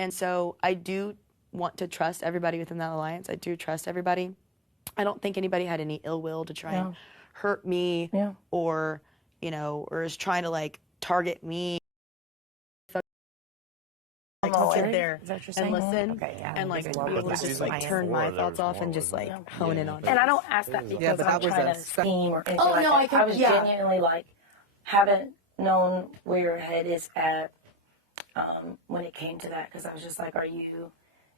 And so I do want to trust everybody within that alliance. I do trust everybody. I don't think anybody had any ill will to try and hurt me or, you know, or is trying to like target me. Like sit there and listen and like be able to just like turn my thoughts off and just like hone in on it. And I don't ask that because I'm trying to scheme or anything like no, that. I was genuinely like, haven't known where your head is at when it came to that, because I was just like, are you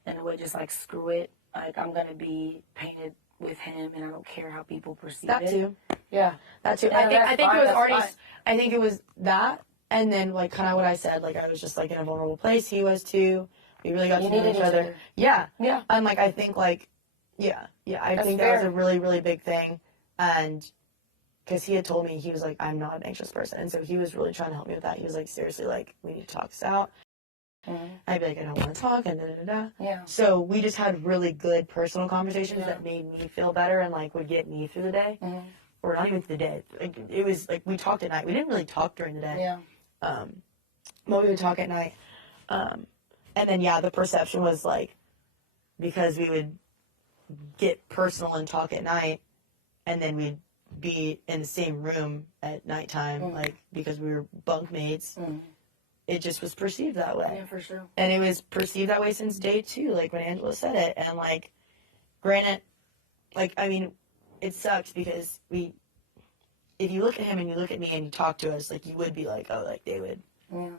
in a way just like, screw it, like I'm gonna be painted with him and I don't care how people perceive it. That too. Yeah, that too. I think it was already, I think it was that. And then, like, kind of what I said, like, I was just, like, in a vulnerable place. He was, too. We really got to know each other. Yeah. Yeah. And, like, I think, like, I think that was a really, really big thing. And because he had told me, he was like, I'm not an anxious person. And so he was really trying to help me with that. He was like, seriously, like, we need to talk this out. I'd be like, I don't want to talk, and da-da-da-da. Yeah. So we just had really good personal conversations that made me feel better and, like, would get me through the day. Or not even through the day. Like, it was, like, we talked at night. We didn't really talk during the day. Yeah. But we would talk at night. And then, the perception was, like, because we would get personal and talk at night, and then we'd be in the same room at nighttime, like, because we were bunkmates, it just was perceived that way. Yeah, for sure. And it was perceived that way since day 2, like, when Angela said it. And, like, granted, like, I mean, it sucks because if you look at him and you look at me and you talk to us, like, you would be like, oh, like, they would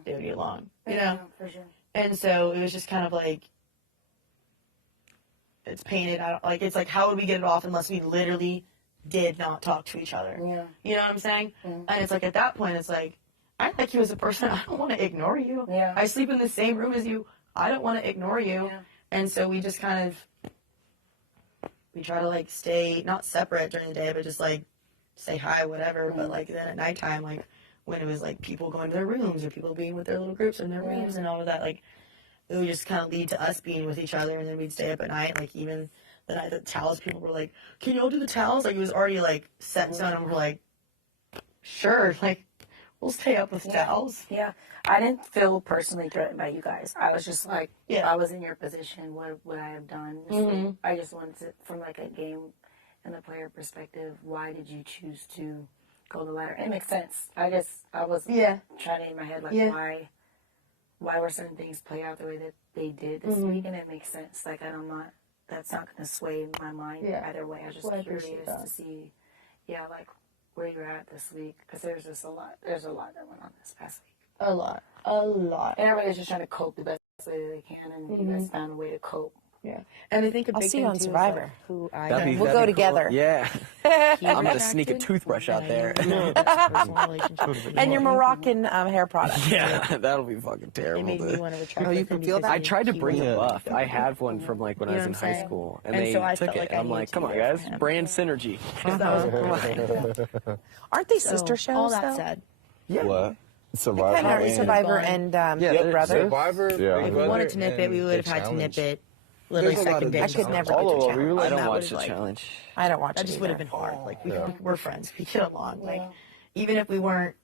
get along, you know? Yeah, for sure. And so it was just kind of like, it's painted out, like, it's like, how would we get it off unless we literally did not talk to each other? Yeah. You know what I'm saying? And it's like, at that point, it's like, I like you as a person. I don't want to ignore you. Yeah. I sleep in the same room as you. I don't want to ignore you. Yeah. And so we just kind of, we try to, like, stay, not separate during the day, but just, like, say hi, whatever. But, like, then at nighttime, like, when it was, like, people going to their rooms or people being with their little groups in their rooms and all of that, like, it would just kind of lead to us being with each other. And then we'd stay up at night. Like, even the night the towels, people were like, can y'all do the towels? Like, it was already, like, set in stone. And we're like, sure, like, we'll stay up with towels. Yeah. I didn't feel personally threatened by you guys. I was just like, if I was in your position, what would I have done? I just wanted to, from, like, a game and a player perspective, why did you choose to go the ladder? And it makes sense. I was trying to in my head, like, why were certain things play out the way that they did this week? And it makes sense. Like, that's not going to sway my mind either way. I was just curious to see, like, where you're at this week. Because there's a lot that went on this past week. A lot. And everybody's just trying to cope the best way they can, and you guys found a way to cope. Yeah, and I think a big thing on too Survivor. We'll go together. Yeah, I'm gonna sneak a toothbrush out there. And your Moroccan hair product. Yeah, that'll be fucking terrible. It made me want to try. Oh, you can feel that? I tried to bring a buff. I had one from, like, when I was in high school, and they took it. I'm like, come on, guys, brand synergy. Aren't they sister shows? All that said, What? Survivor and Big Brother. Survivor. Yeah. if we wanted to nip it, we would have had to nip it. Literally second day. I could never get the challenge. I don't watch the challenge. I don't watch it. That just would have been hard. Like, we're friends. We get along. Like, even if we weren't